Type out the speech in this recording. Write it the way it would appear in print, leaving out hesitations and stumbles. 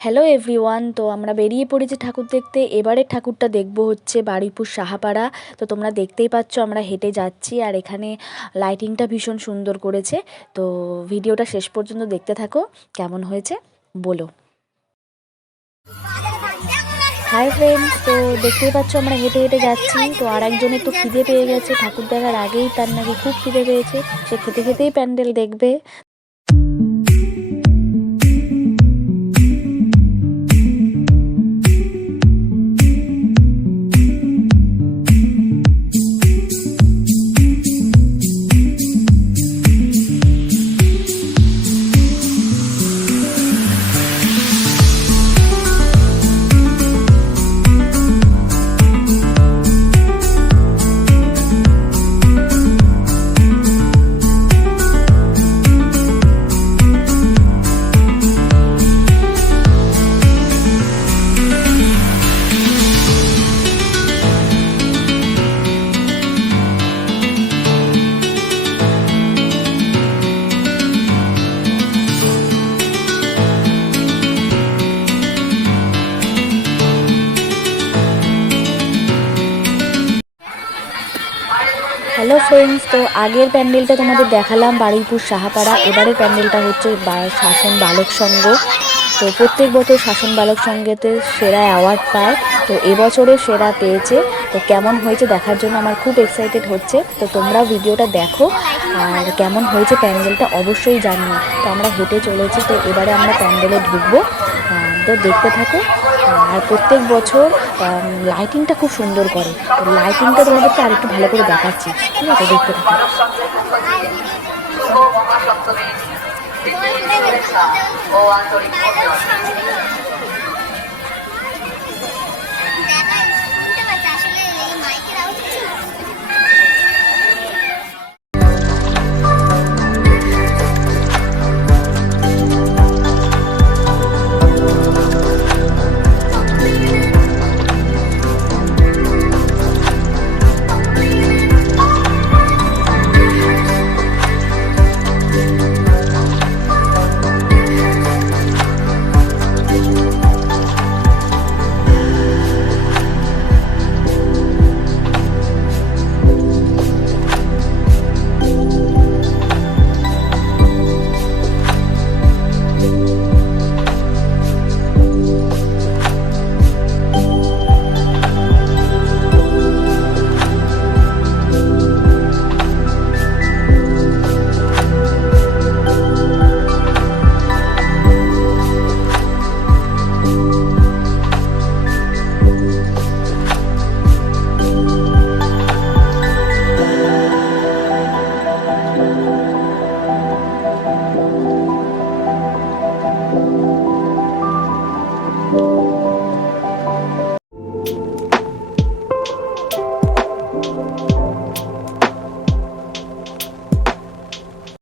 Hello everyone, তো আমরা বেরিয়ে পড়েছি ঠাকুর দেখতে। এবারের ঠাকুরটা দেখব হচ্ছে বারুইপুর সাহাপাড়া। তো তোমরা দেখতেই পাচ্ছ আমরা হেঁটে যাচ্ছি, আর এখানে লাইটিংটা ভীষণ সুন্দর করেছে। তো ভিডিওটা শেষ পর্যন্ত দেখতে থাকো, কেমন হয়েছে বলো। হাই ফ্রেন্ডস, তো দেখতেই পাচ্ছ আমরা হেঁটে হেঁটে যাচ্ছি। তো আর একজনের তো খিদে পেয়ে গেছে, ঠাকুর দেখার আগেই তার নাকি খুব খিদে পেয়েছে, সে খেতে খেতেই প্যান্ডেল দেখবে। হ্যালো ফ্রেন্ডস, তো আগের প্যান্ডেলটা তোমাদের দেখালাম বারুইপুর সাহাপাড়া। এবারের প্যান্ডেলটা হচ্ছে শাসন বালক সংঘ। তো প্রত্যেক বছর শাসন বালক সংঘেতে সেরা অ্যাওয়ার্ড পায়, তো এবছরে সেরা পেয়েছে। তো কেমন হয়েছে দেখার জন্য আমার খুব এক্সাইটেড হচ্ছে। তো তোমরাও ভিডিওটা দেখো, আর কেমন হয়েছে প্যান্ডেলটা অবশ্যই জানিও। তো আমরা হেঁটে চলেছি, তো এবারে আমরা প্যান্ডেলে ঢুকবো। তো দেখতে থাকো। আর প্রত্যেক বছর লাইটিংটা খুব সুন্দর করে। তো লাইটিংটা তোমাদেরকে আরেকটু ভালো করে দেখাচ্ছি, ঠিক আছে? দেখতে থাকো।